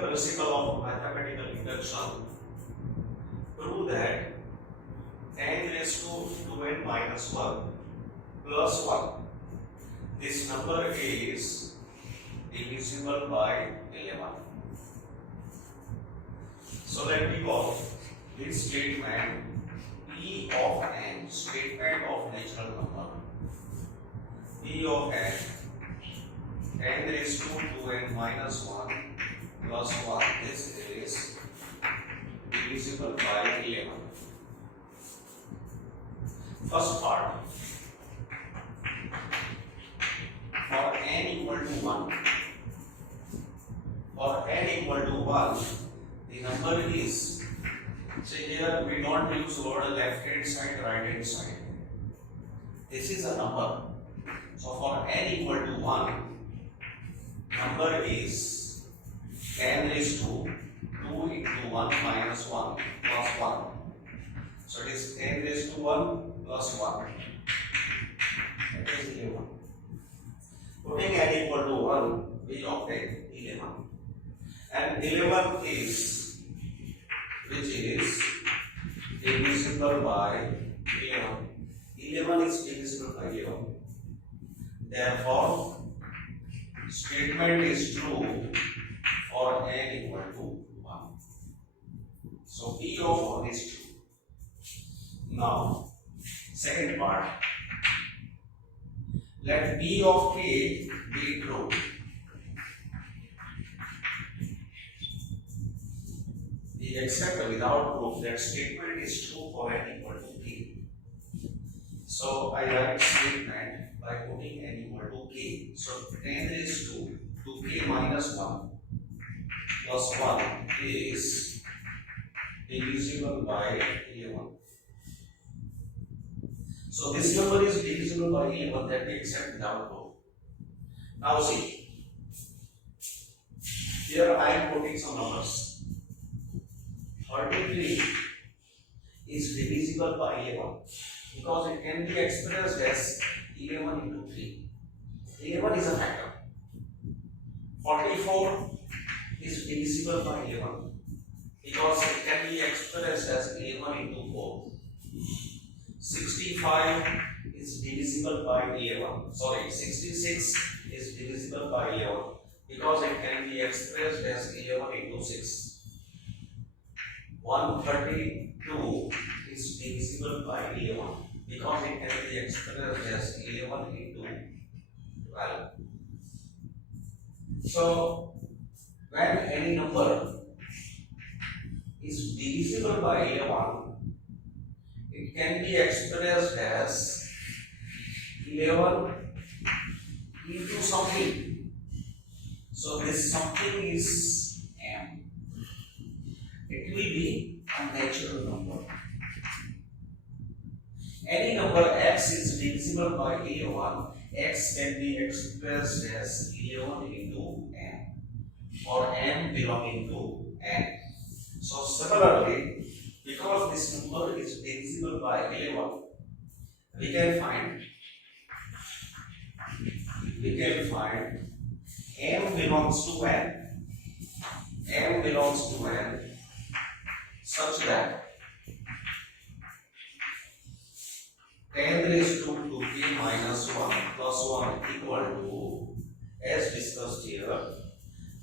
the principle of mathematical induction, prove that n raised to 2n minus 1 plus 1. This number is divisible by 11. So let me call this statement P of n, statement of natural number. P of n raised to 2n minus 1 plus 1. This is divisible by 11. First part, for n equal to 1. For n equal to 1, the number is, say here we don't use word left hand side, right hand side. This is a number. So for n equal to 1, number is n raised to 2 into 1 minus 1 plus 1. So it is n raised to 1 plus 1. That is 11. Putting n equal to 1, we obtain 11. And 11 is, which is divisible by 11. 11 is divisible by 11. Therefore, statement is true for n equal to 1. So P of 1 is true. Now, second part. Let P of k be true. We accept without proof that statement is true for n equal to k. So I write statement by putting n equal to k. So 10 raised to 2k minus 1 plus 1 is divisible by 11. So this number is divisible by 11, that we accept without proof. Now see, here I am putting some numbers. 33 is divisible by 11 because it can be expressed as 11 into 3. 11 is a factor. 44 is divisible by 11 because it can be expressed as 11 into 4. 65 is divisible by 11. Sorry, 66 is divisible by 11 because it can be expressed as 11 into 6. 132 is divisible by 11 because it can be expressed as 11 into 12. So, when any number is divisible by 11, it can be expressed as 11 into something. So, this something is m. It will be a natural number. Any number x is divisible by 11, x can be expressed as 11 into m, or m belonging to n. So similarly, because this number is divisible by 11, we can find m belongs to n. M belongs to n such that 10 raised to 2k minus 1 plus 1 equal to, as discussed here,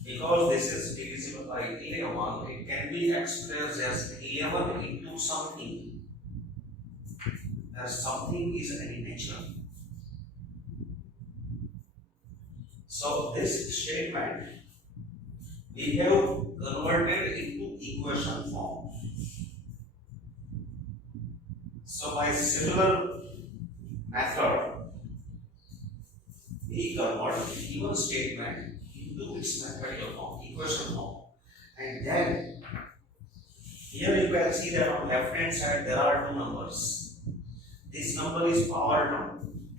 because this is divisible by 11, it can be expressed as 11 into something, as something is any nature. So this statement we have converted into equation form. So by similar method, we convert the given statement into its mathematical form, equation form. And then, here you can see that on left hand side there are two numbers. This number is power term.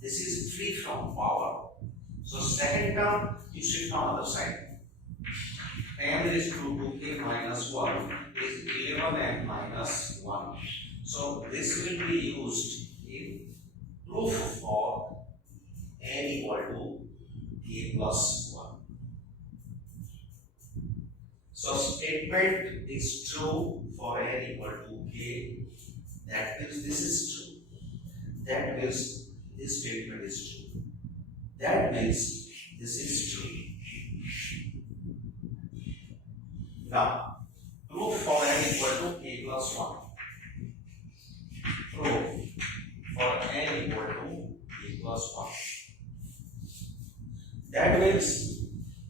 This is free from power. So second term you shift on other side. 10 raised to 2k minus 1 is 11n minus 1. So this will be used in proof for n equal to k plus 1. So statement is true for n equal to k. That means this is true. That means this statement is true. That means this is true. Now, proof for n equal to k plus 1. Proof for n equal to k plus 1. That means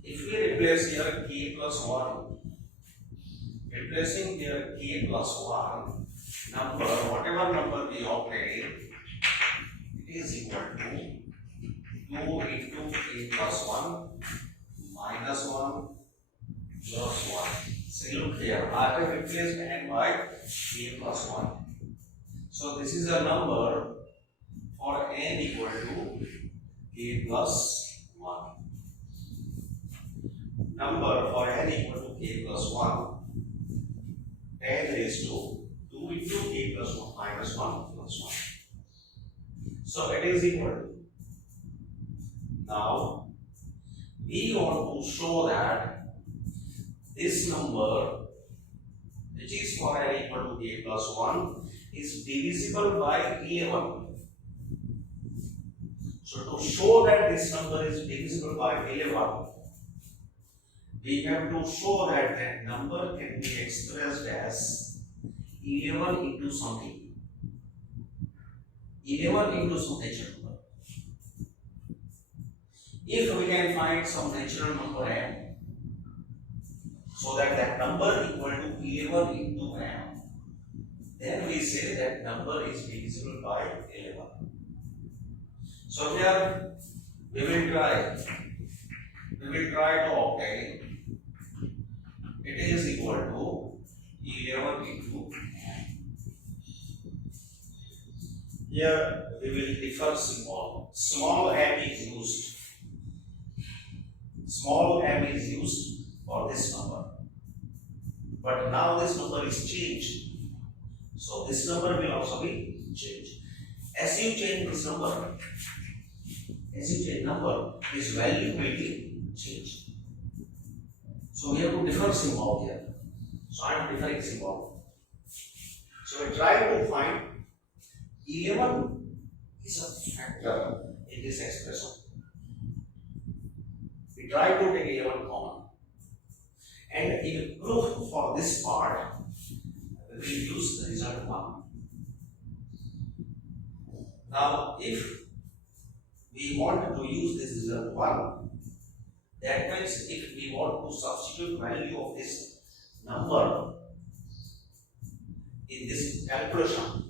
if we replace here k plus 1, replacing here k plus 1 number, whatever number we obtain, it is equal to 2 into k plus 1 minus 1 plus 1. See, look here, I have replaced n by k plus 1. So this is a number for n equal to k plus 1. Number for n equal to k plus 1, 10 raised to 2 into k plus 1 minus 1 plus 1. So it is equal to. Now, we want to show that this number, which is for n equal to k plus 1, is divisible by 11. So to show that this number is divisible by 11, we have to show that that number can be expressed as 11 into something. 11 into some natural number. If we can find some natural number m, so that that number equal to 11 into m, then we say that number is divisible by 11. So here we will try to obtain it is equal to 11 into m. Here we will differ symbol. Small m is used. Small m is used for this number. But now this number is changed. So this number will also be changed. As you change this number, this value will be changed. So we have to differ symbol here. So I am differing symbol. So we try to find 11 is a factor in this expression. We try to take 11 common. And in proof for this part, we will use the result 1. Now, if we want to use this result 1, that means if we want to substitute value of this number in this calculation,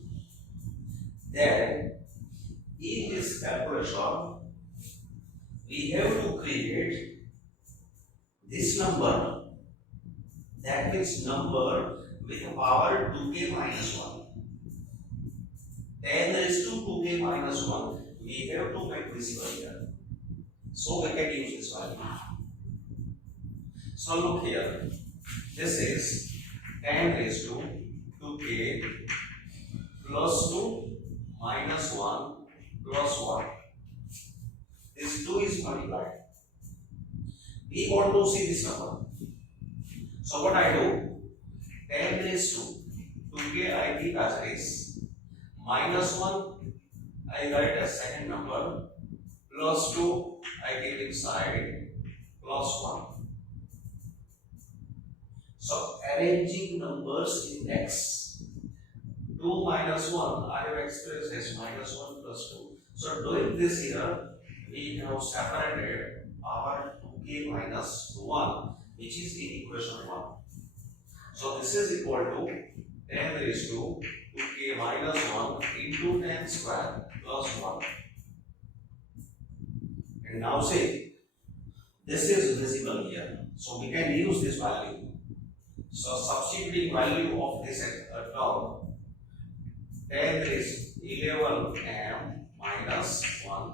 then in this calculation we have to create this number, that means number with power 2k minus 1. 10 raised to 2k minus 1, we have to make visible here. So we can use this value. So look here, this is 10 raised to 2k plus 2 minus 1 plus 1. This 2 is multiplied. We want to see this number. So what I do, 10 raised to 2k I keep as it is, minus 1 I write as second number, plus 2 I keep inside, plus 1. So arranging numbers in x, 2 minus 1 I have expressed as minus 1 plus 2. So doing this here, we have separated our 2k minus 1, which is in equation 1. So this is equal to 10 raised to 2k minus 1 into 10 square plus 1. And now say, this is visible here. So we can use this value. So substituting value of this term, 10 raised 11m minus 1.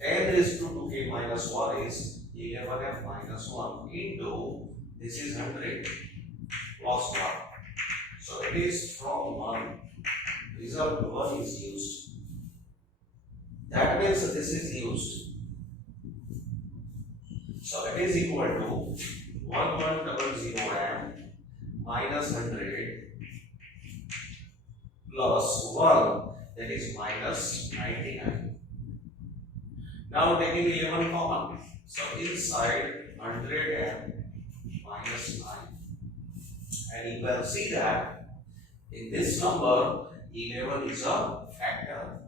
10 raised to 2k minus 1 is 11m minus 1 into, this is 100 plus 1. So it is from 1, result 1 is used. That means this is used. So it is equal to 1100 m minus 100 plus 1, that is minus 99. Now taking 11 common, so inside 100 m minus 9, and you can see that in this number 11 is a factor,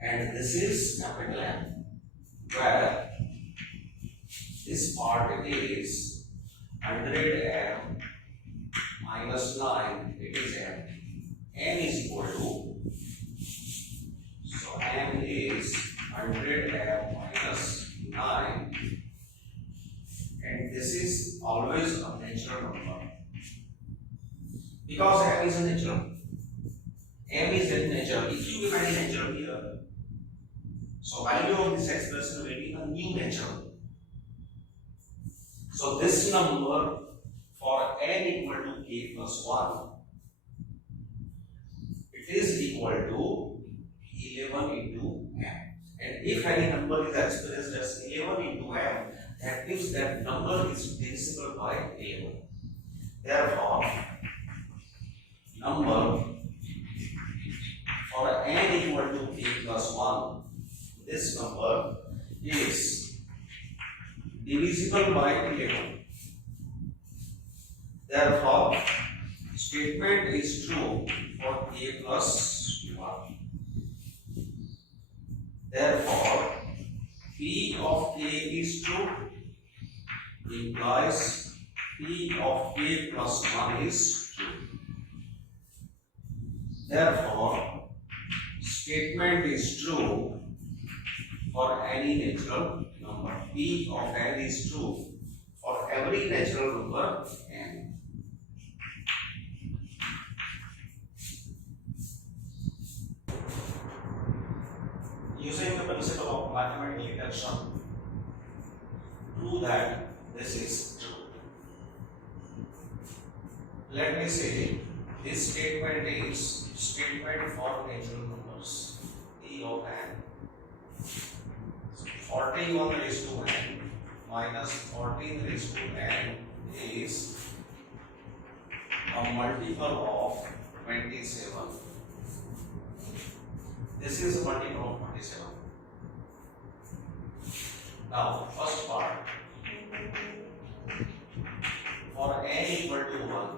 and this is capital M, where this part is 100 m minus 9, it is m. M is equal to, so m is 100 m minus 9, and this is always a natural number because m is a natural. M is in nature. If you give any nature here, so value of this expression will be a new nature. So this number for n equal to k plus 1, it is equal to 11 into m. And if any number is expressed as 11 into m, that means that number is divisible by 11. Therefore, number for n equal to k plus 1, this number is divisible by 11. Therefore, statement is true for k plus 1. Therefore, p of k is true implies p of k plus 1 is true. Therefore, statement is true for any natural number. P of n is true for every natural number n. Using the principle of mathematical induction, prove that this is true. Let me say this statement is statement for natural numbers. P of n 41 raised to n minus 14 raised to n is a multiple of 27. This is a multiple of 27. Now, first part, for n equal to 1,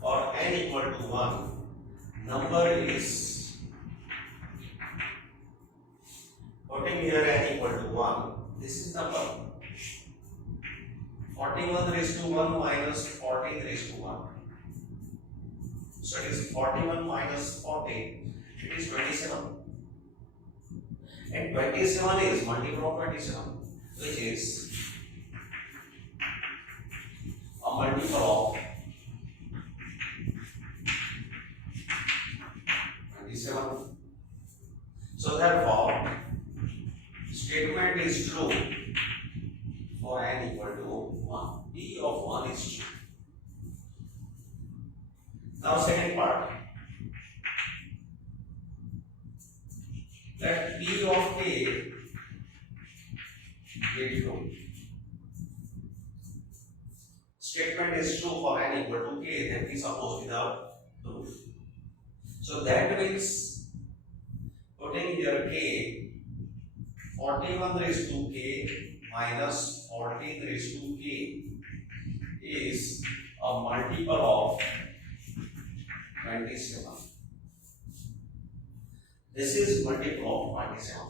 for n equal to 1, number is, putting here n equal to 1, this is number 41 raised to 1 minus 14 raised to 1. So it is 41 minus 14, it is 27. And 27 is multiple of 27, which is a multiple of 27. So therefore, statement is true for n equal to 1. P of 1 is true. Now second part. Let P of k be true. Statement is true for n equal to k, then we suppose without proof. So that means putting here k, 41 raised to k minus 14 raised to k is a multiple of 27. This is multiple of 27.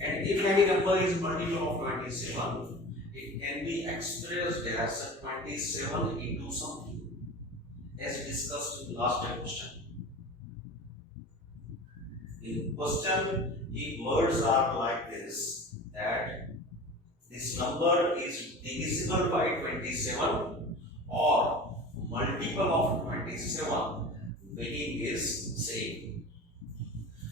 And if any number is multiple of 27, it can be expressed as 27 into something, as discussed in the last question. In question, if words are like this, that this number is divisible by 27 or multiple of 27, meaning is same.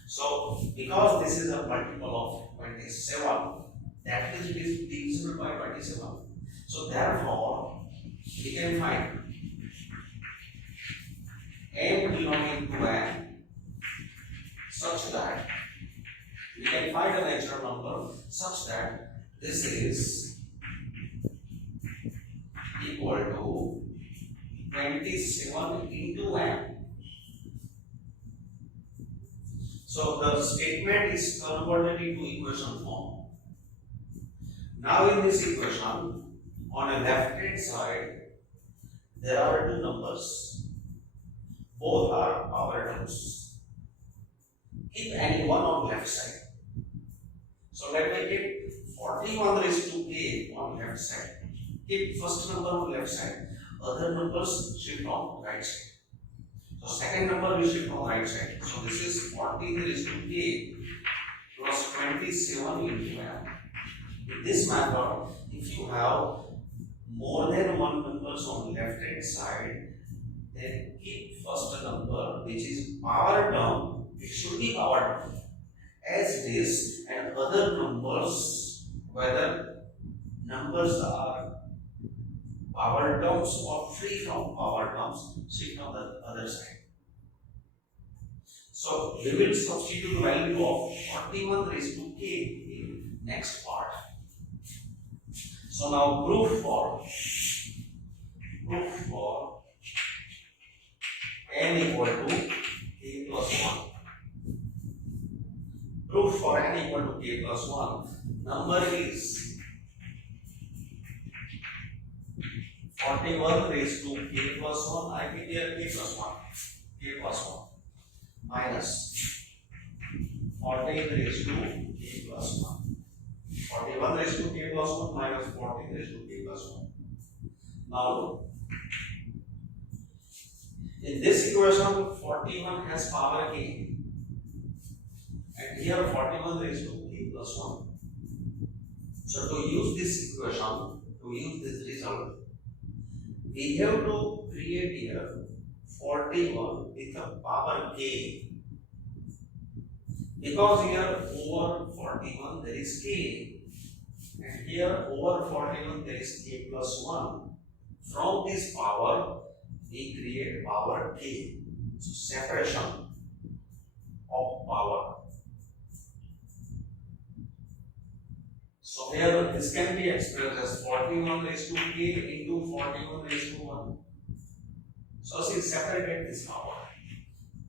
So, because this is a multiple of 27, that is divisible by 27. So, therefore, we can find m belonging to n such that we can find a natural number such that this is equal to 27 into m. So the statement is converted into equation form. Now in this equation, on a left hand side, there are two numbers. Both are power terms. Keep any one on left side. So let me keep 41 raised to k on left side. Keep first number on left side. Other numbers shift on right side. So second number we shift on right side. So this is 14 raised to k plus 27 into m. In this method, if you have more than one numbers on left hand side, then keep first number which is power term. It should be power term as it is, and other numbers, whether numbers are power terms or free from power terms, shift on the other side. So we will substitute the value of 41 raised to k in next part. So now proof for n equal to k plus 1. Proof for n equal to k plus 1. Number is 41 raised to k plus 1. I keep here k plus 1. K plus 1 minus 14 raised to k plus 1. 41 raised to k plus 1 minus 14 raised to k plus 1. Now look. In this equation, 41 has power k. And here 41 raised to k plus 1. So to use this equation, to use this result, we have to create here 41 with a power k. Because here over 41 there is k. And here over 41 there is k plus 1. From this power, we create power k. So separation of power. So here this can be expressed as 41 raised to k into 41 raised to 1. So see, separated this power,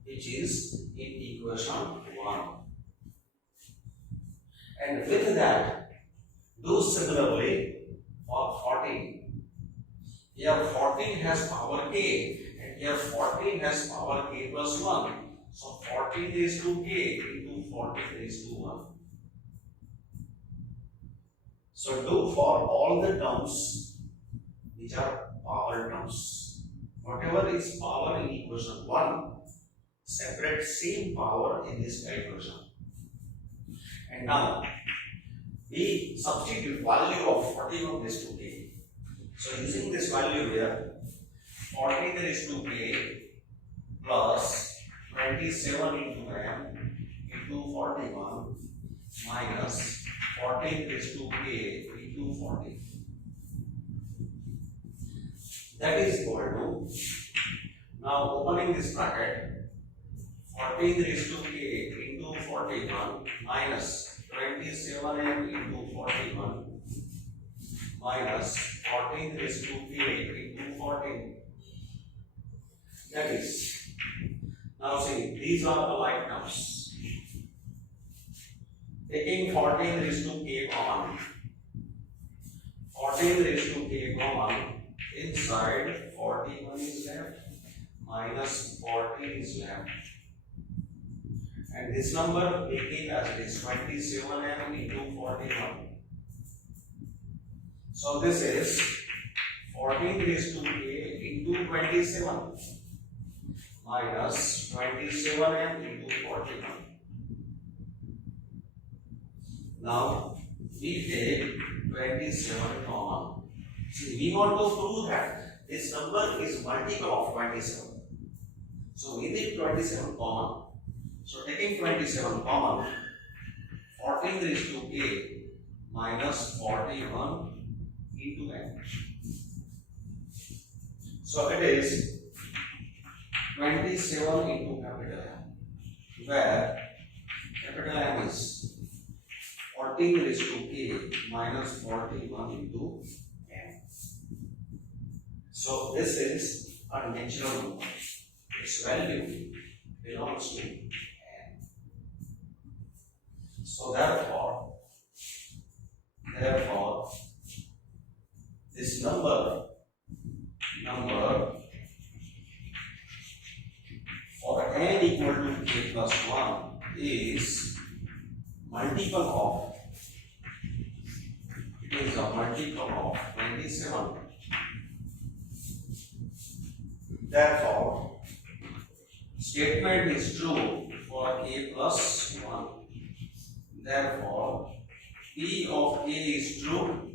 which is in equation 1. And with that, do similarly for 14. Here 14 has power k, and here 14 has power k plus 1. So 14 raised to k into 14 raised to 1. So do for all the terms which are power terms. Whatever is power in equation 1, separate same power in this equation. And now we substitute value of 41 raised to k. So using this value here, 14 raised to k plus 27 into m into 41 minus 14 raised to k into 40. That is equal to, now opening this bracket, 14 raised to k into 41 minus 27m into 41 minus 14 raised to k into 14. That is, now see, these are alike terms. Taking 14 raised to k common, 14 raised to k common, inside 41 is left, minus 40 is left. And this number we keep as it is 27m into 41. So this is 14 raised to k into 27 minus 27m into 41. Now we take 27 common. See, we want to prove that this number is multiple of 27. So we need 27 common. So taking 27 common, 14 raised to k minus 41 into n. So it is 27 into capital M, where capital M is 14 raised to k minus 41 into n. So this is a natural number. Its value belongs to n. So therefore, this number for n equal to k plus 1 is multiple of, it is a multiple of 27. Therefore, statement is true for k plus 1. Therefore, P of k is true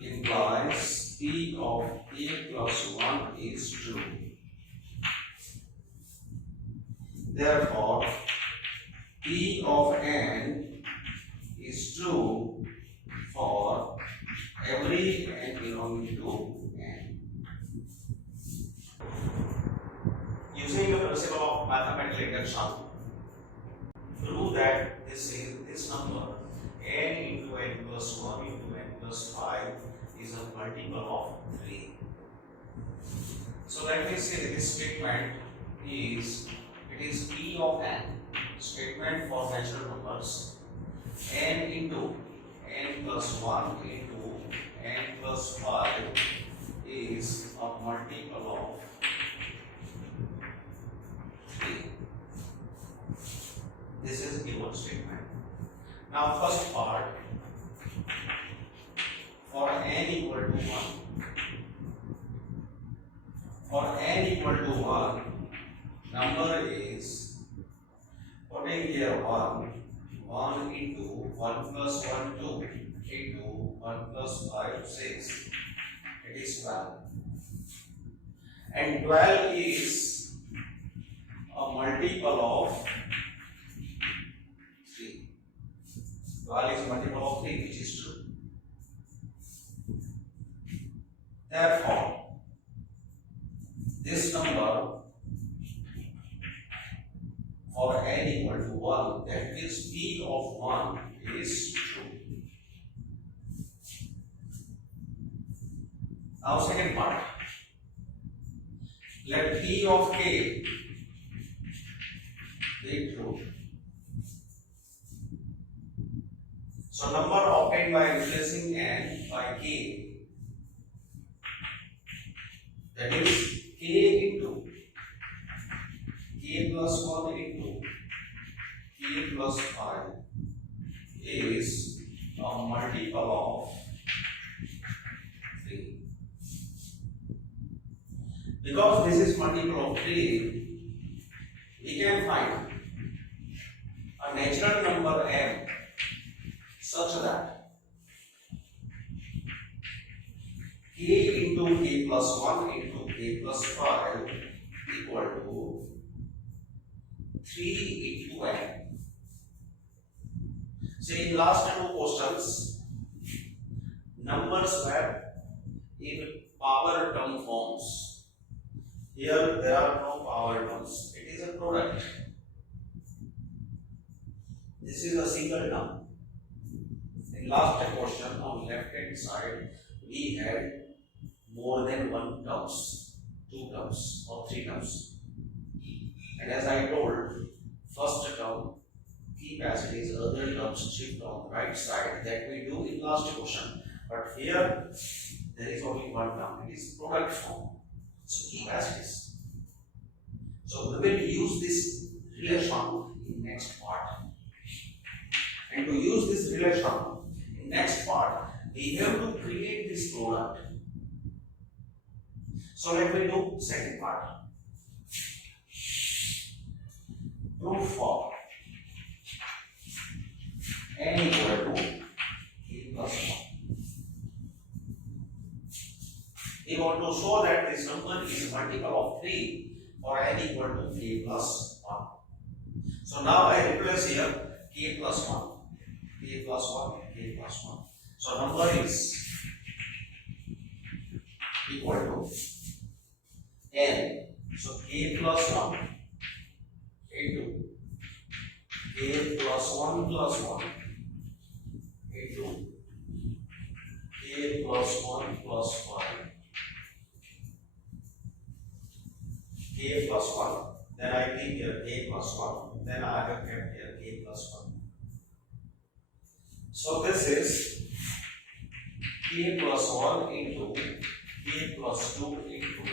implies P of k plus 1 is true. Therefore, P of n is true for every n belonging to n. Using the principle of mathematical induction, prove that this number n into n plus 1 into n plus 5 is a multiple of 3. So let me say this statement is P of n, statement for natural numbers, n into n plus 1 into n plus 5 is a multiple of 3. This is given statement. Now first part, for n equal to 1. For n equal to 1, number is putting here 1 into 1 plus 1 2 into 1 plus 5 6. It is 12. And 12 is a multiple of 3. 12 is a multiple of 3, which is true. Therefore, this number for n equal to 1, that means P of 1 is true. Now second part, let P of k be true. So number obtained by replacing n by k, that is k into k plus 1 into k plus 5 is a multiple of 3. Because this is multiple of 3, we can find a natural number m such that k into k plus 1 into k plus 5 equal to 3 into n. See, in last two questions, numbers were in power term forms. Here there are no power terms. It is a product. This is a single term. In last question on left hand side, we had more than one terms, 2 terms or 3 terms. And as I told, first term keep as it is, other terms shift on the right side, that we do in last question. But here there is only one term, it is product form. So keep as it is. So we will use this relation in next part. And to use this relation in next part, we have to create this product. So let me do second part. Proof for n equal to k plus 1. We want to show that this number is multiple of 3 for n equal to k plus 1. So now I replace here k plus 1, k plus 1, k plus 1. So number is equal to n. So k plus 1 into k plus 1 plus 1 plus 1 plus 5, k plus 1, then I keep here k plus 1, then I have kept here k plus 1. So this is k plus 1 into k plus 2 into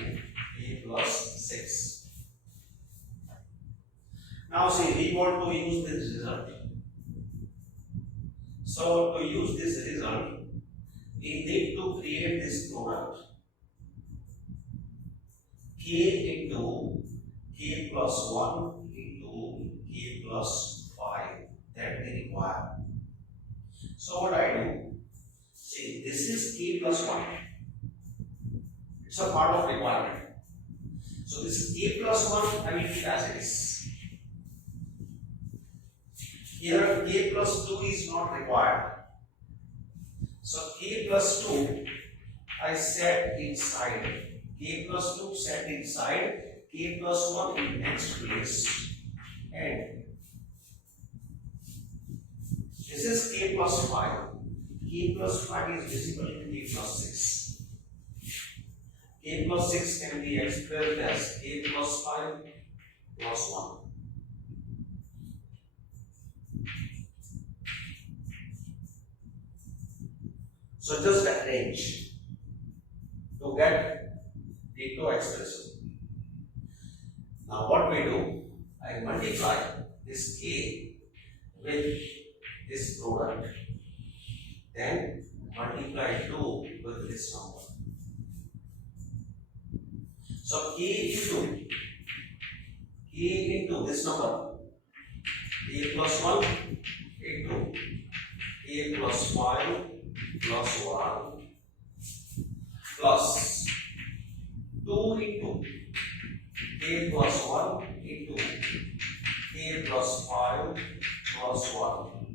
k plus 6. Now see, we want to use this result. So to use this result, we need to create this product k into k plus 1 into k plus 5 that we require. So what I do, see, this is k plus 1. It's a part of requirement. So this is k plus 1, I will keep as it is. Here k plus 2 is not required. So k plus 2 I set inside. K plus 2 set inside, k plus 1 in next place. And this is k plus 5. K plus 5 is visible in k plus 6. K plus 6 can be expressed as k plus 5 plus 1. So just arrange to get the two expression. Now what we do, I multiply this k with this product, then multiply 2 with this number. So k into this number, k plus 1 into k plus 5 plus 1 plus 2 into k plus 1 into k plus 5 plus 1.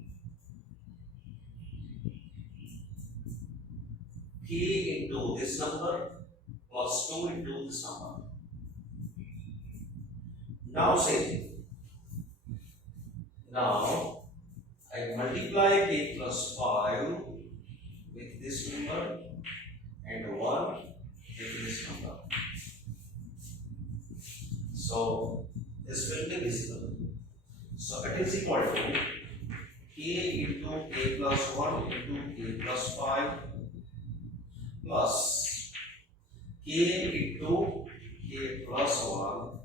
K into this number plus 2 into this number. Now say, now I multiply k plus 5 with this number and 1 with this number. So this will be visible. So it is equal to k into k plus 1 into k plus 5 plus k into k plus 1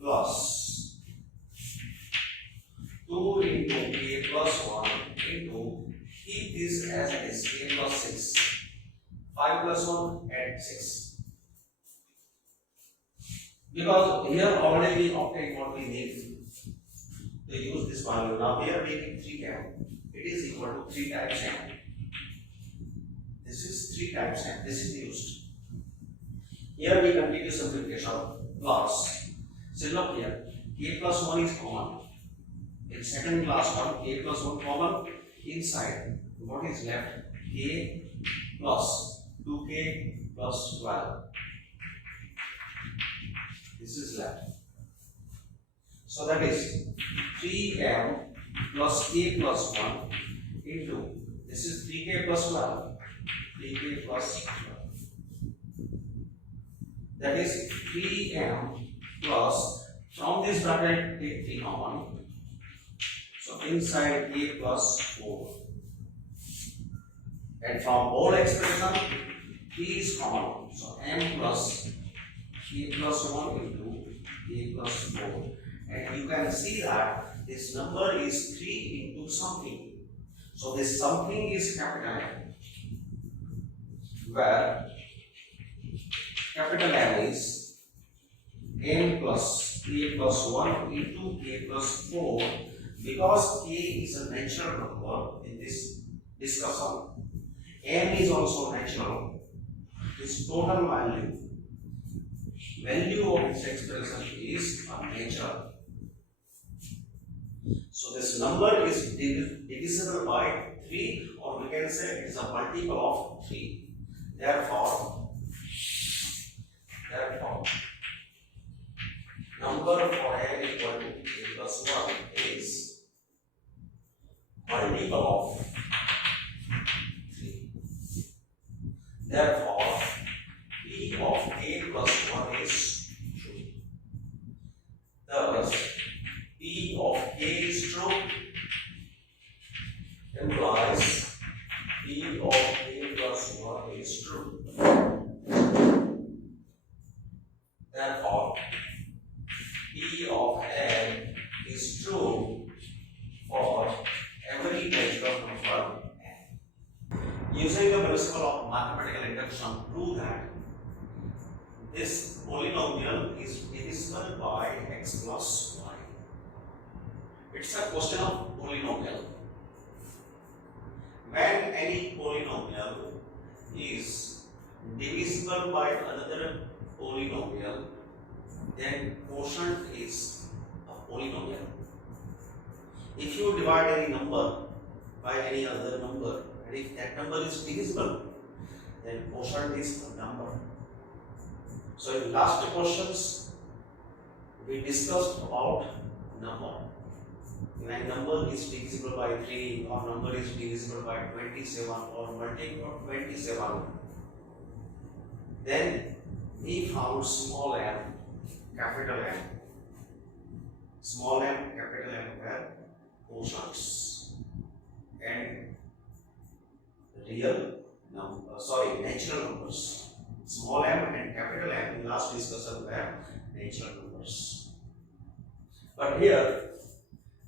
plus 2 into k plus 1 into, keep this as it is, k plus 6. 5 plus 1 add 6. Because here already we obtained what we need to use this value. Now here we need 3 m. It is equal to 3 times m. This is 3 times m. This is used. Here we continue simplification plus. So look here, k plus 1 is common. In second class one, k plus 1 common. Inside, what is left? K plus 2k plus 12. This is left. So that is 3m plus k plus 1 into, this is 3k plus 12. 3k plus 12. That is 3m plus, from this bracket take 3 common. So inside k plus 4. And from both expression, k is common. So m plus k plus 1 into k plus 4. And you can see that this number is 3 into something. So this something is capital M, where capital M is m plus k plus 1 into k plus 4. Because k is a natural number in this discussion, m is also natural. This total value of this expression is a nature. So this number is divisible by 3, or we can say it is a multiple of 3. Therefore, number for n equal to k plus 1 is multiple of 3. Therefore, P of k plus 1 is true. Thus, P of k is true implies P of k plus 1 is true. Therefore, P of n is true for every natural number n. Using the principle of mathematical induction, prove that this polynomial is divisible by x plus y. It's a question of polynomial. When any polynomial is divisible by another polynomial, then quotient is a polynomial. If you divide any number by any other number, and if that number is divisible, then quotient is a number. So in last questions, we discussed about number. When number is divisible by 3 or number is divisible by 27 or multiple of 27, then we found small m, capital M. Small m, capital M were quotients and natural numbers. Small m and capital M in last discussion were natural numbers. But here,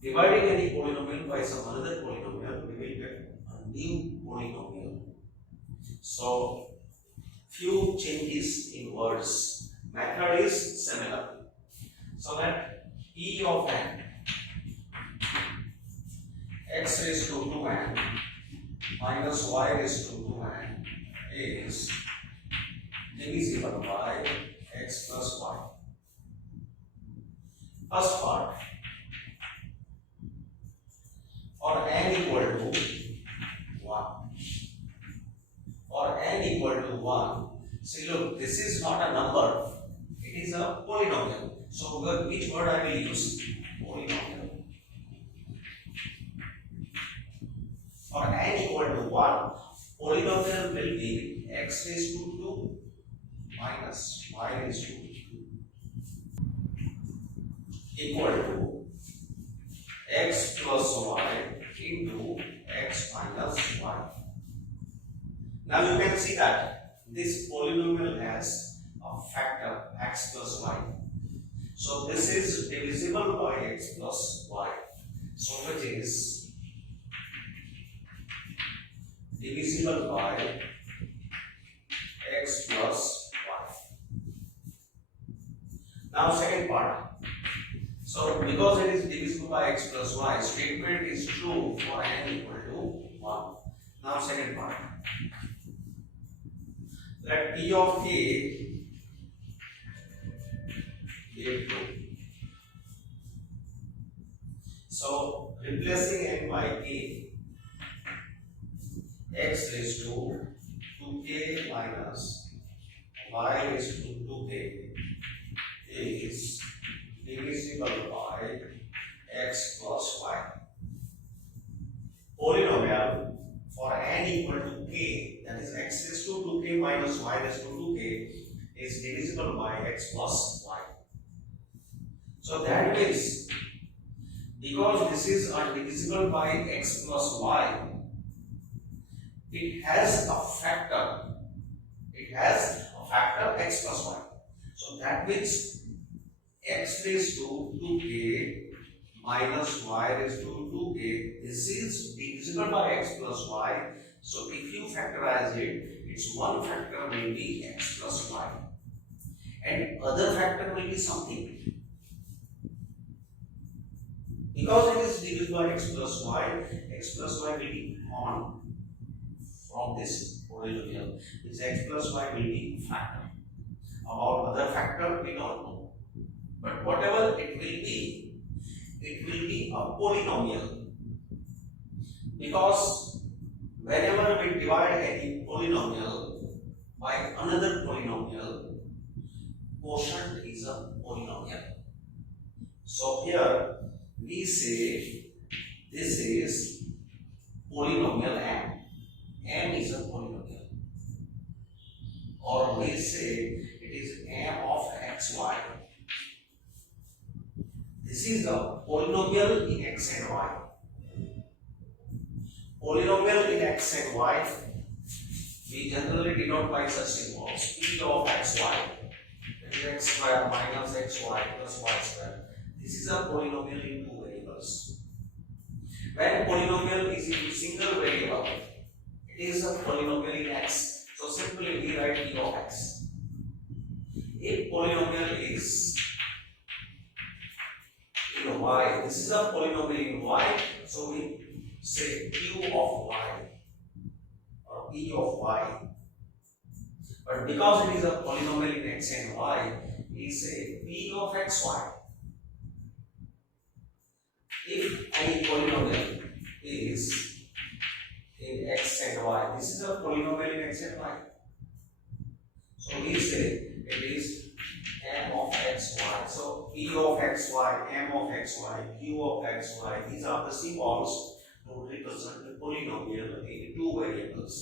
dividing any polynomial by some other polynomial, we will get a new polynomial. So, few changes in words. Method is similar. So that P of n x raised to 2n minus y raised to 2n is divisible by x plus y. First part, for n equal to 1. For n equal to 1, see look, this is not a number, it is a polynomial. So which word I will use? Polynomial. For n equal to 1, polynomial will be x raised to 2 minus y raised to 2 equal to x plus y into x minus y. Now you can see that this polynomial has a factor x plus y. So this is divisible by x plus y. So which is divisible by x plus y. Now second part. So because it is divisible by x plus y, statement is true for n equal to 1. Now second part. Let P of k be true. So replacing n by k, x raised to 2k minus y raised to 2k is divisible by x plus y. Polynomial for n equal to k, that is x raised to 2k minus y raised to 2k, is divisible by x plus y. So that means, because this is divisible by x plus y, it has a factor. It has a factor x plus y. So that means x raised to 2k minus y raised to 2k, this is divisible by x plus y. So if you factorize it, its one factor will be x plus y and other factor will be something. Because it is divisible by x plus y will be common from this polynomial. This x plus y will be factor. About other factor we don't know. But whatever it will be a polynomial. Because whenever we divide any polynomial by another polynomial, quotient is a polynomial. So here we say this is polynomial m. M is a polynomial. is a polynomial in x and y. Polynomial in x and y, we generally denote by such symbols. P of xy, that is x square minus xy plus y square. This is a polynomial in two variables. When polynomial is in single variable, it is a polynomial in x. So simply we write P of x. If polynomial is in y, this is a polynomial in y, so we say Q of y or P of y. But because it is a polynomial in x and y, we say P of xy. If any polynomial is in x and y, this is a polynomial in x and y. So we say it is m of xy. So P of xy, m of xy, q of xy, these are the symbols to represent the polynomial in two variables.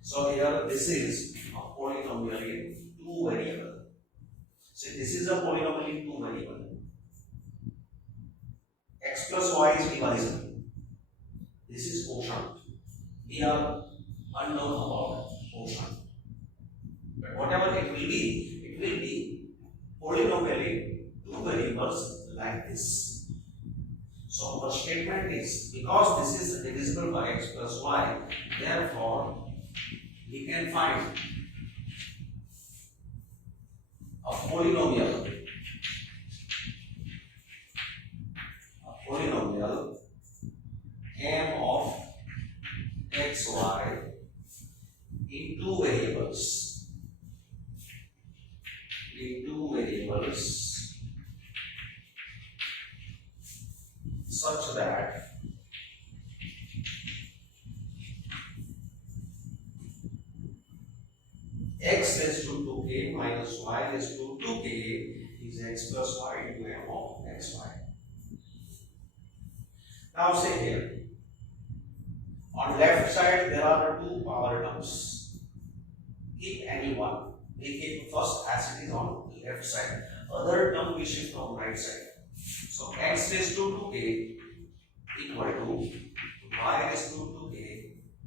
So here this is a polynomial in two variables. So this is a polynomial in two variables. X plus y is divisible. This is quotient. We are unknown about quotient. But whatever it will be polynomial in two variables like this. So our statement is, because this is divisible by x plus y, therefore we can find a polynomial m of xy in two variables. Such that x raised to 2k minus y raised to 2k is x plus y into m of xy. Now say here, on left side there are two power terms. Keep any one. We keep first as it is on left side. Other term we shift on right side. So x raised to 2k equal to y raised to 2k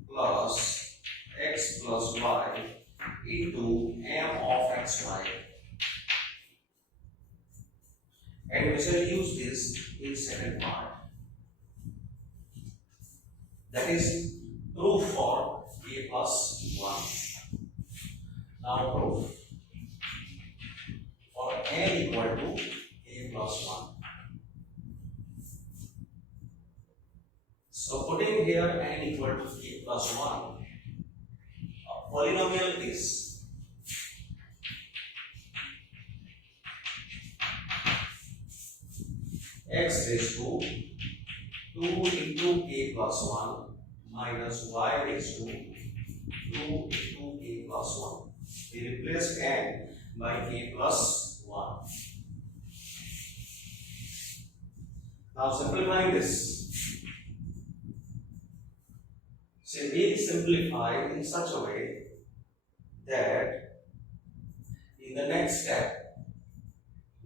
plus x plus y into m of xy. And we shall use this in second part. That is proof for a plus 1. Now proof for n equal to a plus 1. So putting here n equal to a plus 1, a polynomial is x raised to 2 into k plus 1 minus y raised to 2 into k plus 1. We replace n by k plus 1. Now simplifying this, so we simplify in such a way that in the next step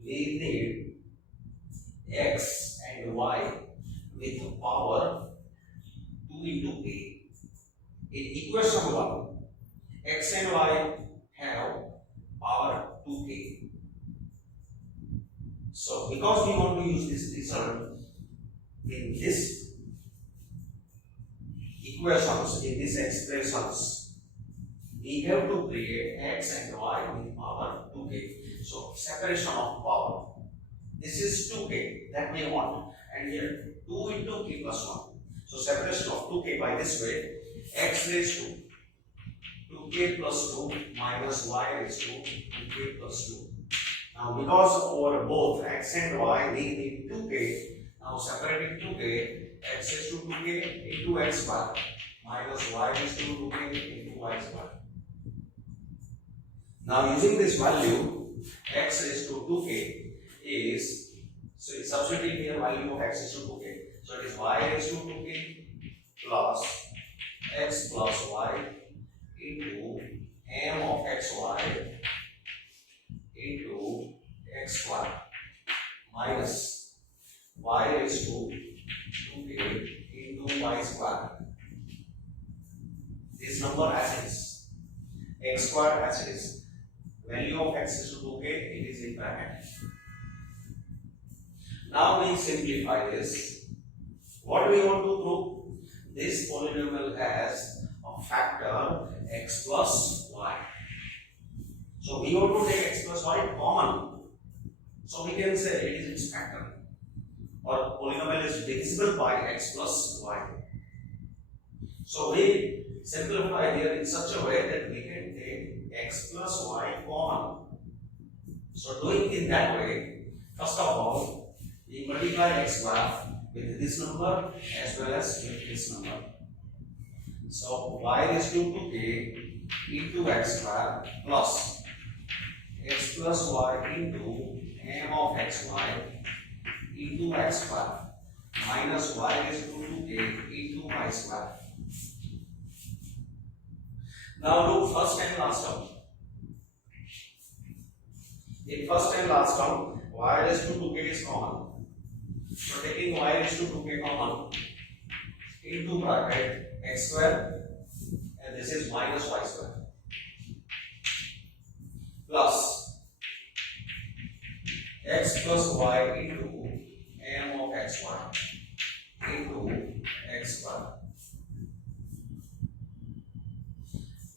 we need x and y with power 2 into k. In equation 1, x and y have power 2k. So because we want to use this result in this equations, in these expressions, we have to create x and y with power 2k. So separation of power. This is 2k that we want, and here 2 into k plus 1. So separation of 2k by this way, x raised to 2k plus 2 minus y raised to 2k plus 2. Now because over both x and y we need 2k, now separating 2k, x raised to 2k into x bar minus y raised to 2k into y square. Now using this value, x raised to 2k is, so substitute here value of x raised to 2k. So it is y raised to 2k plus x plus y into m of xy into x square minus into y square. This number as it is, x square as it is. Value of x is to 2k, it is in bracket. Now we simplify this. What do we want to prove? This polynomial has a factor x plus y. So we want to take x plus y common. So we can say it is its factor. Or polynomial is divisible by x plus y. So we simplify here in such a way that we can take x plus y common. So doing in that way, first of all, we multiply x square with this number as well as with this number. So y is equal to k into x square plus x plus y into m of xy into x square minus y is equal to k into y square. Now do first and last term. In first and last term, y is equal to k is common. So taking y is equal to k common into bracket x square, and this is minus y square, plus x plus y into m of xy into x square.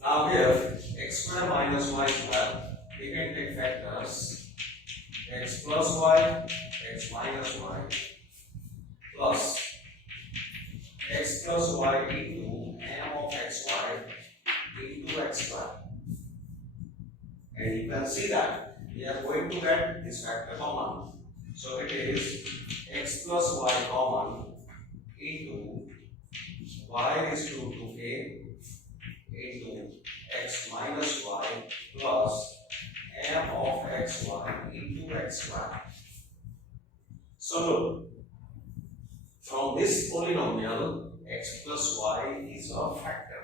Now here x square minus y square, we can take factors x plus y, x minus y, plus x plus y into m of xy into x square. And you can see that we are going to get this factor common. So it is x plus y common into y is equal to 2k into x minus y plus m of xy into x square. So look, from this polynomial x plus y is a factor,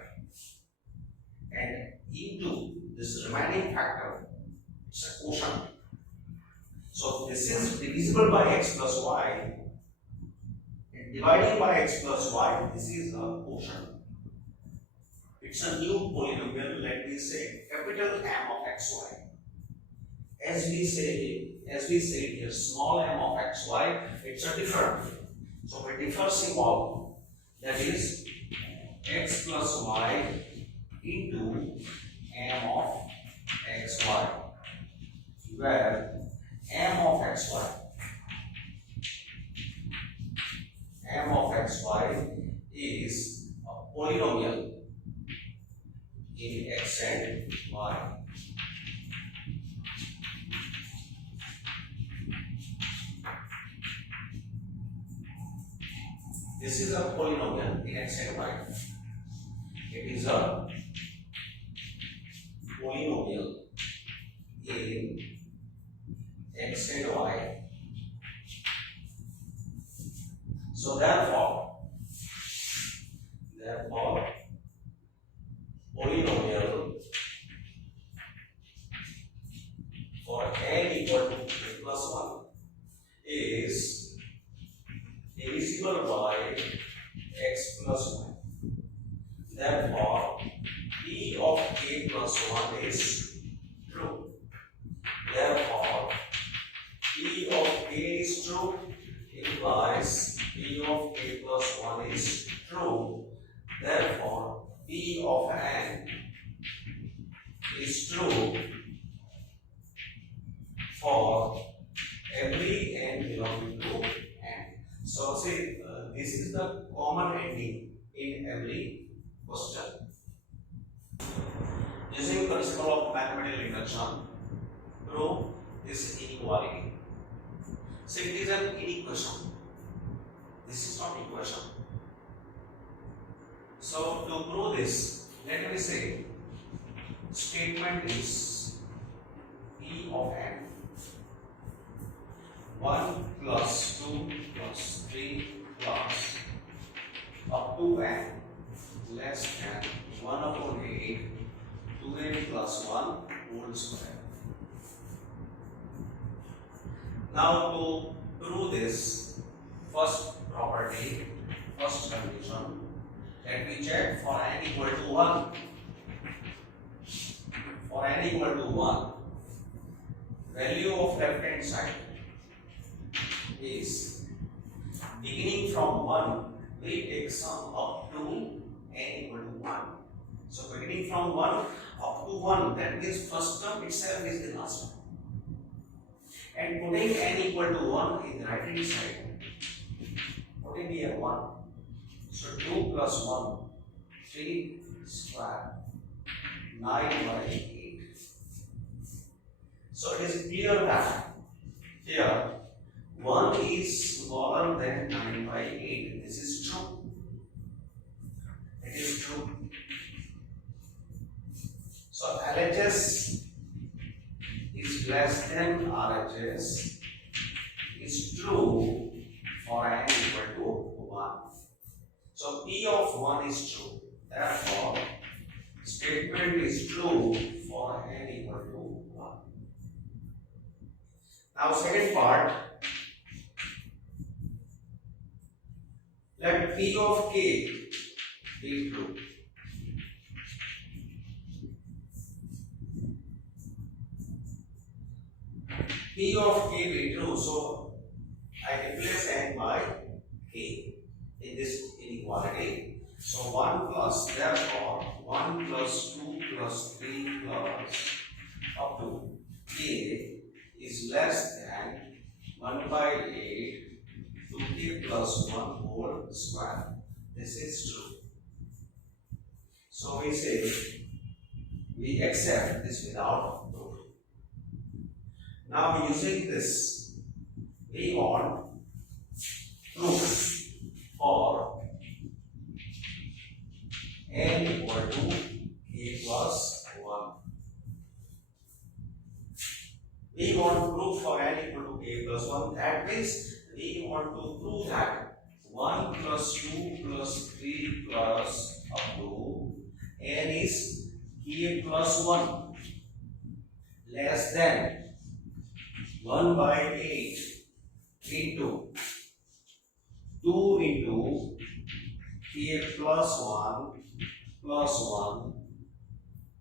and into this remaining factor it's a quotient. So this is divisible by x plus y, and dividing by x plus y, this is a quotient. It's a new polynomial, let me say capital M of xy. As we say here, small m of xy, it's a different. So a different symbol, that is x plus y into m of xy, where m of xy is a polynomial in x and y. This is a polynomial in x and y. It is a polynomial in x and y. So therefore polynomial for n equal to k plus 1 is divisible by x plus 1. Therefore, p of k plus 1 is true. Therefore, p of k is true implies p of k plus 1 is true. Therefore, p of n is true for every n belonging to n. So see, this is the common ending in every question. Using principle of mathematical induction, prove this inequality. See, it is an inequation. This is not equation. So to prove this, let me say statement is p of n 1 plus 2 plus 3 plus up to n less than 1 upon 8 2n plus 1 whole square. Now to prove this, first first condition. Let me check for n equal to 1. For n equal to 1, value of left hand side is beginning from 1, we take sum up to n equal to 1. So beginning from 1 up to 1, that means first term itself is the last term. And putting n equal to 1 in the right hand side, putting here 1. So 2 plus 1, 3 square, 9 by 8. So it is clear that here 1 is smaller than 9 by 8. This is true. It is true. So LHS is less than RHS is true for n equal to 1. So P of 1 is true. Therefore, statement is true for n equal to 1. Now second part, let P of k be true. P of k be true, so I replace n by k in this inequality. So 1 plus, therefore 1 plus 2 plus 3 plus up to k is less than 1 by 8 2k plus 1 whole square. This is true. So we say we accept this without proof. Now using this, we want proof for n equal to k plus 1. We want proof for n equal to k plus 1. That means we want to prove that 1 plus 2 plus 3 plus up to n is k plus 1 less than 1 by 8 into 2 into k plus 1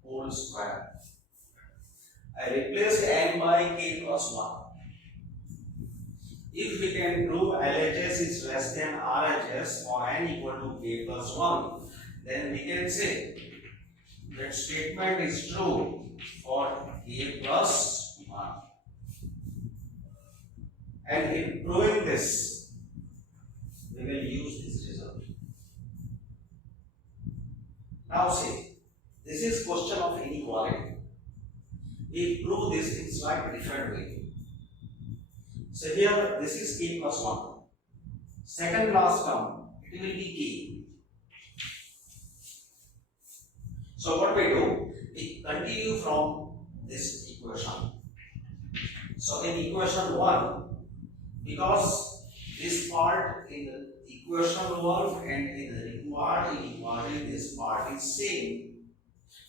whole square. I replace n by k plus 1. If we can prove LHS is less than RHS for n equal to k plus 1, then we can say that statement is true for k plus 1. And in proving this, we will use this result. Now see, this is question of inequality. We prove this in slightly different way. So here, this is k plus 1. Second last term, it will be k. So what we do, we continue from this equation. So in equation 1, because this part in the equation 1 and in the required inequality, this part is same.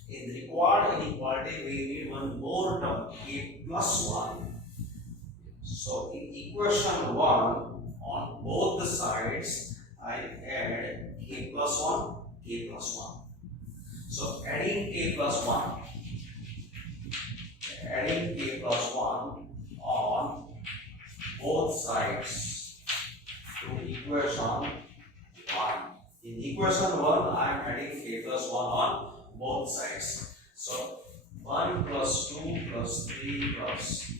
In the required inequality, we need one more term, k plus 1. So in equation 1, on both the sides, I add k plus 1, k plus 1. So adding k plus 1 on both sides to equation 1. In equation 1, I am adding k plus 1 on both sides. So 1 plus 2 plus 3 plus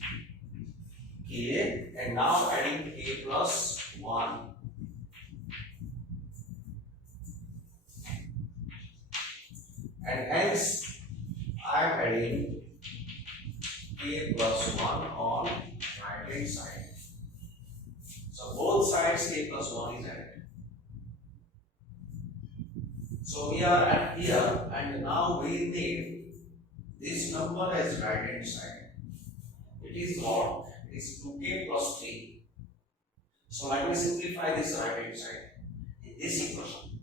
k, and now adding k plus 1. And hence I am adding k plus 1 on right hand side. So both sides k plus 1 is added. So we are at here, and now we need this number as right hand side. It is what? It is 2k plus 3. So let me simplify this right hand side in this equation.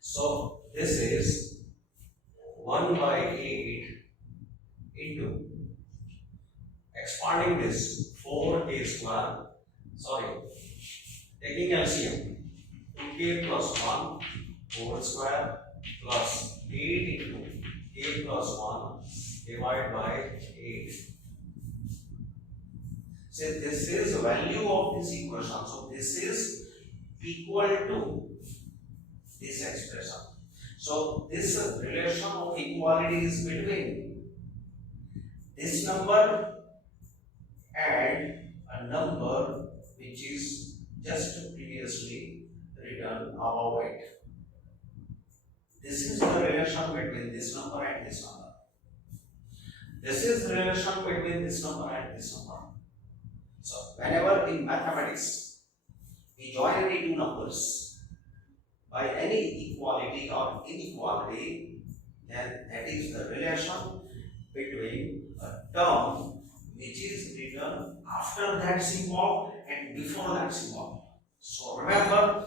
So this is 1 by 8 into expanding this 4k square, taking LCM, 2k plus 1 whole square plus 8 into k plus 1 divided by 8. So this is value of this equation. So this is equal to this expression. So this relation of equality is between this number and a number which is just previously written above it. This is the relation between this number and this number. This is the relation between this number and this number. So whenever in mathematics we join any two numbers by any equality or inequality, then that is the relation between a term which is written after that symbol and before that symbol. So remember,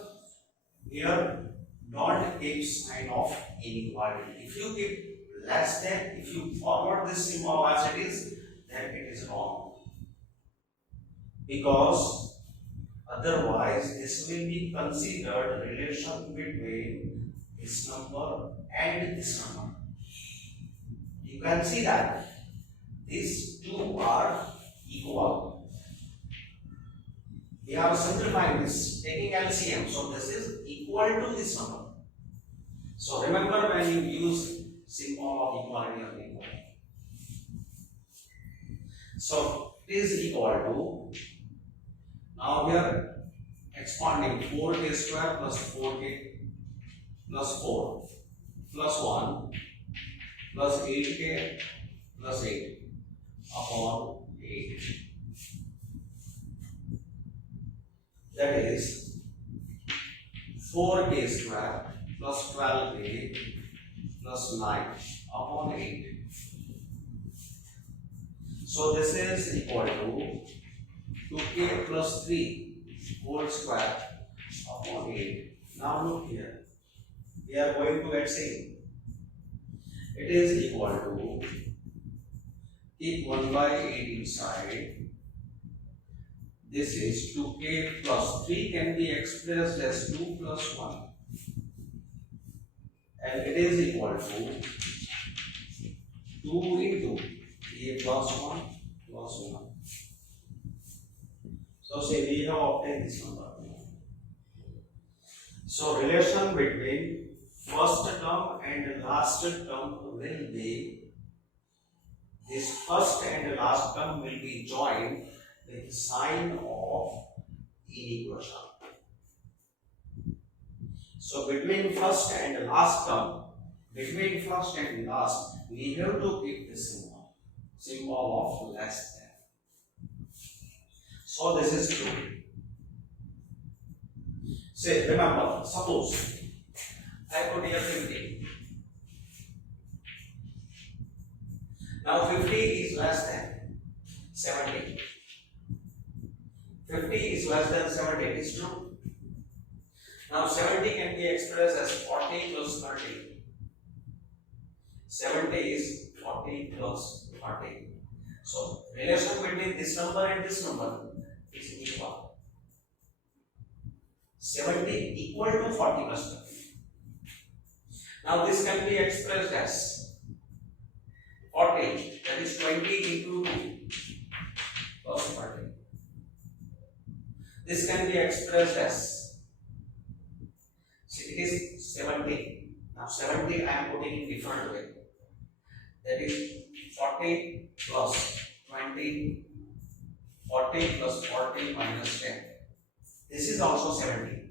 here don't keep sign of inequality. If you keep less than, if you forward this symbol as it is, then it is wrong. Because otherwise this will be considered relation between this number and this number. You can see that these two are equal. We have simplified this, taking LCM. So this is equal to this number. So remember when you use symbol of equality or inequality. So it is equal to, now we are expanding 4k square plus 4k plus 4 plus 1 plus 8k plus 8 upon 8. That is 4k square plus 12k plus 9 upon 8. So this is equal to 2k plus 3 whole square upon 8. Now look here, we are going to get same. It is equal to, keep 1 by 8 inside. This is 2k plus 3 can be expressed as 2 plus 1. And it is equal to 2 into k plus 1 plus 1. So say we have obtained this number. So relation between first term and last term will be, this first and last term will be joined with sign of inequality. So between first and last term, between first and last, we have to keep this symbol of less than. So this is true. Say, remember, suppose I put here 50. Now 50 is less than 70. 50 is less than 70, it is true. Now 70 can be expressed as 40 plus 30. 70 is 40 plus 30. So relation between this number and this number is equal. 70 equal to 40 plus 30. Now this can be expressed as 40, that is 20 into 2 plus 30. This can be expressed as, see, it is 70. Now 70 I am putting in different way. That is 40 plus 20, 40 plus 40 minus 10. This is also 70.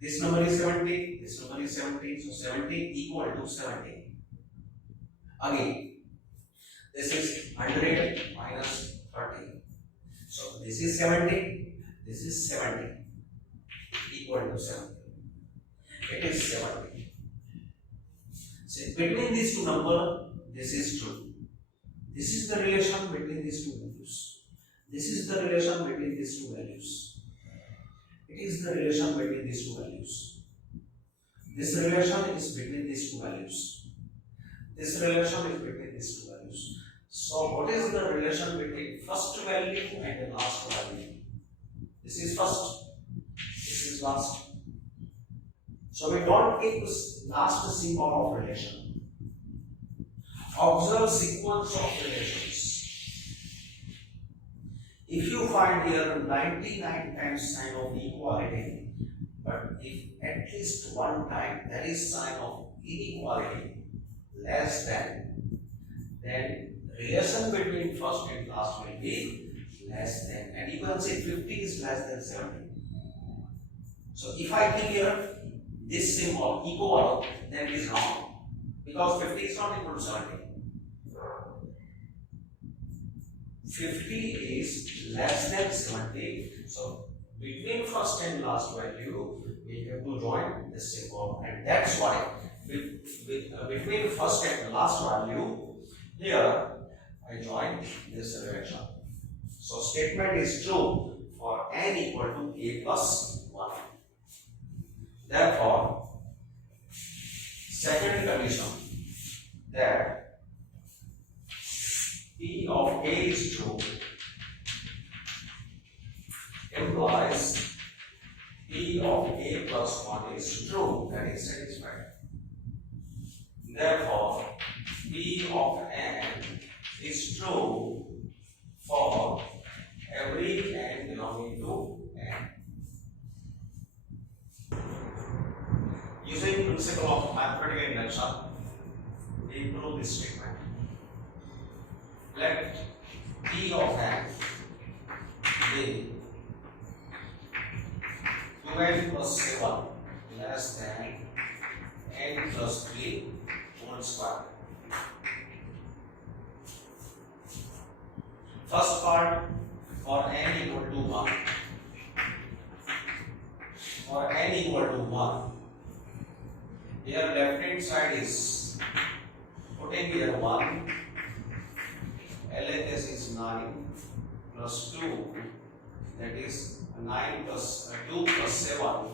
This number is 70, this number is 70, so 70 equal to 70. Again, this is 100 minus 30. So this is 70, this is 70, equal to 70. It is 70. See, between these two numbers, this is true. This is the relation between these two values. This is the relation between these two values. It is the relation between these two values. This relation is between these two values. This relation is between these two values. So what is the relation between first value and the last value? This is first, this is last. So we don't keep this last symbol of relation. Observe sequence of relations. If you find here 99 times sign of equality, but if at least one time there is sign of inequality less than, then relation between first and last will be less than. And you can say 50 is less than 70. So if I give here this symbol equal, then it is wrong, because 50 is not equal to 70. 50 is less than 70. So between first and last value, we have to join this symbol, and that's why between first and last value, here I join this relation. So statement is true for n equal to k plus 1. Therefore, second condition, that P of k is true implies P of k plus 1 is true, that is satisfied. Therefore, P of n is true for every n belonging to n. Using principle of mathematical induction, we prove this statement. Let P of n be 2n plus 7 less than n plus 3 whole square. First part, for n equal to 1. For n equal to 1, here left hand side is putting here 1, LHS is 9 plus 2, that is 9 plus 2 plus 7,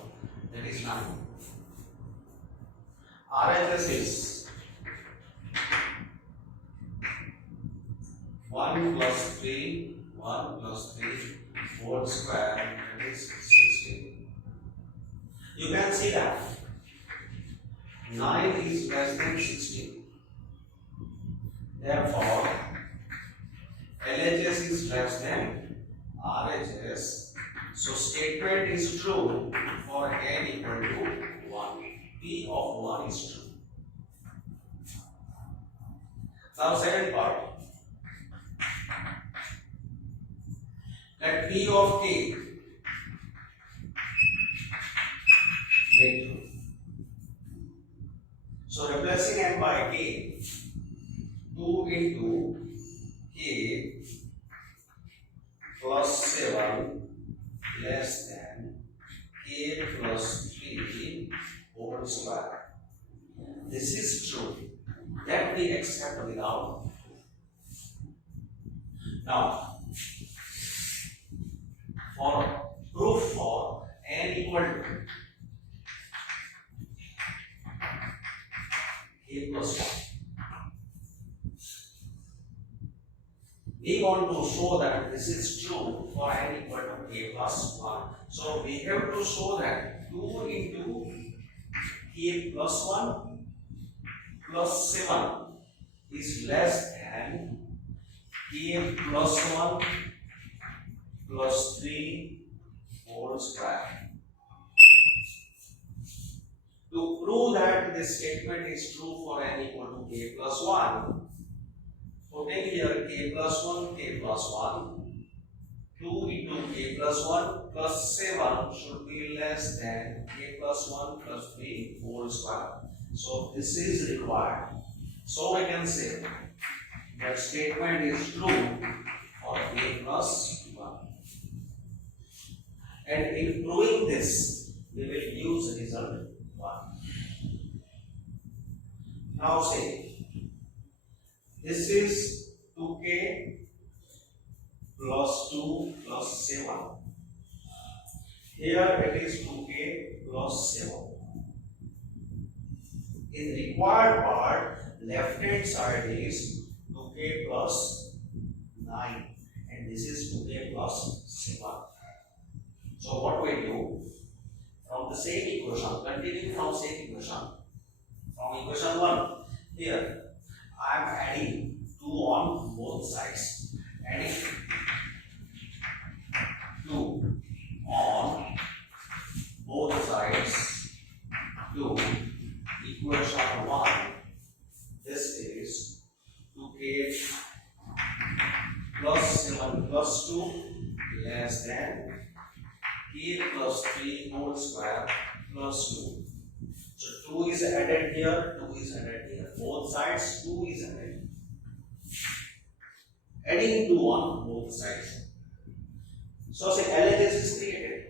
that is 9. RHS is 1 plus 3 whole square, that is 16. You can see that 9 is less than 16. Therefore, LHS is less than RHS. So statement is true for n equal to 1. P of 1 is true. Now second part. Let P of k be true. So replacing n by k, 2 into k plus 7 less than k plus 3 whole square. This is true. That we accept without. Now, for proof for n equal to k plus 1, we want to show that this is true for n equal to k plus 1. So we have to show that 2 into k plus 1 plus 7 is less than k plus 1 plus 3 whole square. To prove that this statement is true for n equal to k plus 1, putting here k plus 1, k plus 1, 2 into k plus 1 plus 7 should be less than k plus 1 plus 3 whole square. So this is required. So we can say that statement is true for k plus 1. And in proving this, we will use result 1. Now say, this is 2k plus 2 plus 7. Here it is 2k plus 7. In required part, left hand side is 2k plus 9, and this is 2k plus 7. So what we do, from from the same equation, continuing from same equation, from equation 1, here I am adding 2 on both sides, adding 2 on both sides to equation 1. This is 2k plus 7 plus 2 less than k plus 3 whole square plus 2. So 2 is added here, 2 is added here. Both sides 2 is added. Adding 2 on both sides. So say LHS is created.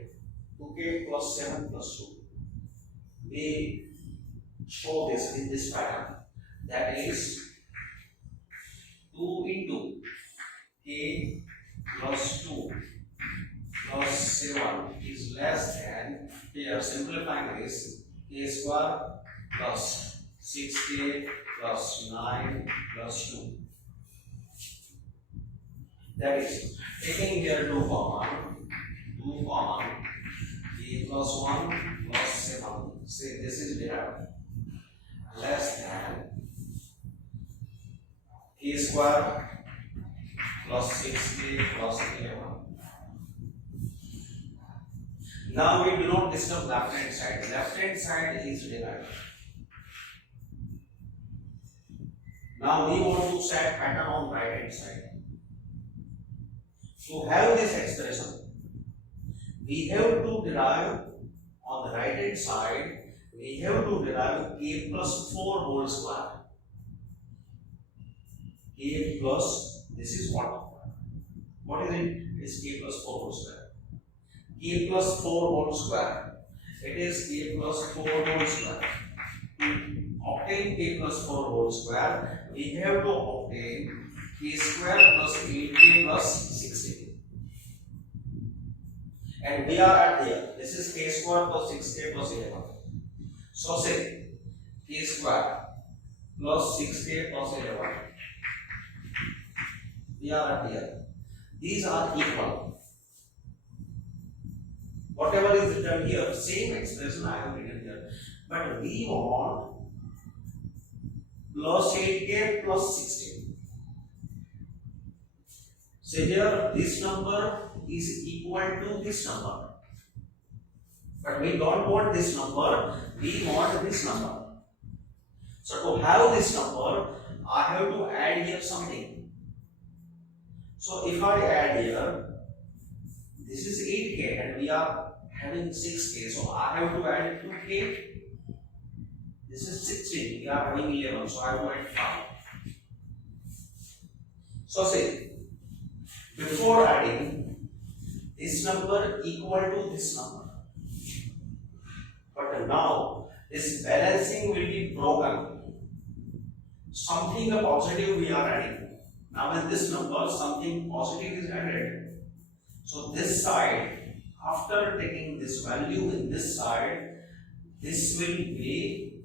2k plus 7 plus 2. We show this in this pattern. That is 2 into k plus 2 plus 7 is less than, here simplifying this, k square plus 6k plus 9 plus 2. That is taking here 2 common, k plus 1 plus 7. Say this is derived less than k square plus 6k plus 11. Now we do not disturb left hand side. Left hand side is derived. Now we want to set pattern on right hand side. To have this expression, we have to derive on the right hand side, we have to derive k plus 4 whole square. K plus, this is what? What is it? It is k plus 4 whole square. K plus 4 whole square. It is k plus 4 whole square. To obtain k plus 4 whole square, we have to obtain k square plus 8k plus 16. And we are at here. This is k square plus 6k plus 11. So say k square plus 6k plus 11. We are at here. These are equal. Whatever is written here, same expression I have written here. But we want plus 8k plus 16. So here this number is equal to this number. But we don't want this number, we want this number. So to have this number, I have to add here something. So if I add here, this is 8k and we are having 6k, so I have to add 2k. This is 16, we are having 11, so I have to add 5. So say, before adding, this number equal to this number. But now, this balancing will be broken. Something positive we are adding. Now in this number, something positive is added. So this side, after taking this value in this side, this will be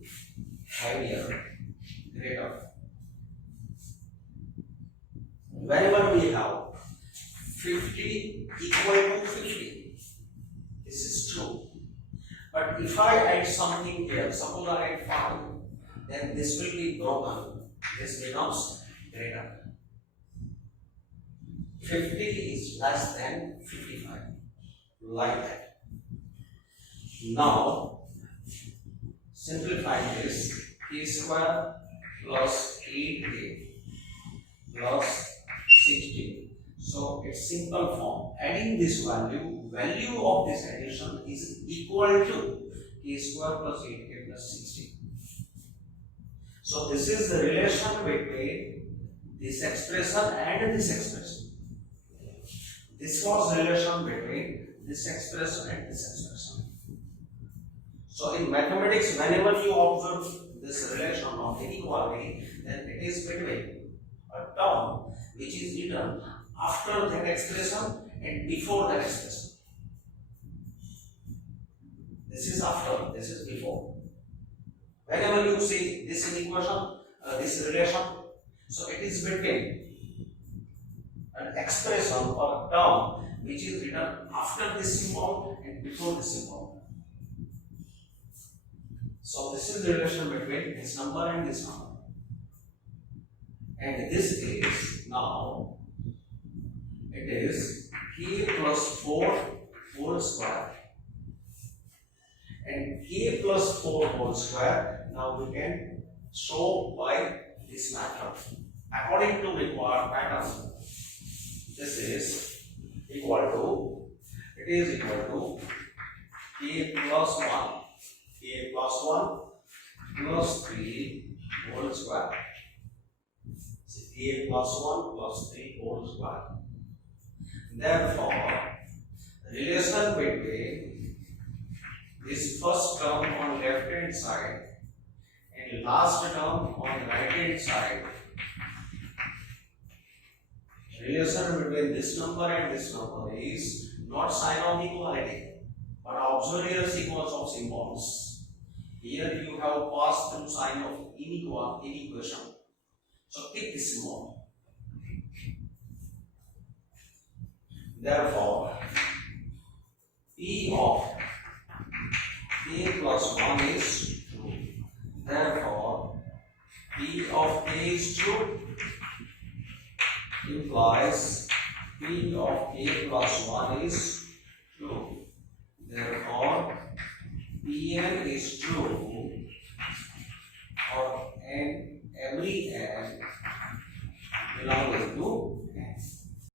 heavier, greater. Whenever we have 50 equal to 50, this is true. But if I add something here, suppose I add 5, then this will be broken. This becomes greater. 50 is less than 55, like that. Now, simplifying this, k square plus 8k plus 16. So it's simple form. Adding this value of this addition is equal to k square plus 8k plus 16. So this is the relation between this expression and this expression. This was the relation between this expression and this expression. So in mathematics, whenever you observe this relation of inequality, then it is between a term which is written after that expression and before that expression. This is after, this is before. Whenever you see this inequation, this relation, so it is between an expression or a term which is written after this symbol and before this symbol. So this is the relation between this number and this number. And this is now, it is k plus 4 whole square. And k plus 4 whole square, now we can show by this method. According to required pattern, this is equal to, it is equal to k plus 1, k plus 1 plus 3 whole square. So k plus 1 plus 3 whole square. Therefore, relation between this first term on left hand side and last term on right hand side, relation between this number and this number is not sign of equality but auxiliary sequence of symbols. Here you have passed through sign of inequation. So keep this symbol. Therefore, P of k plus 1 is true. Therefore, P of k is true implies P of k plus 1 is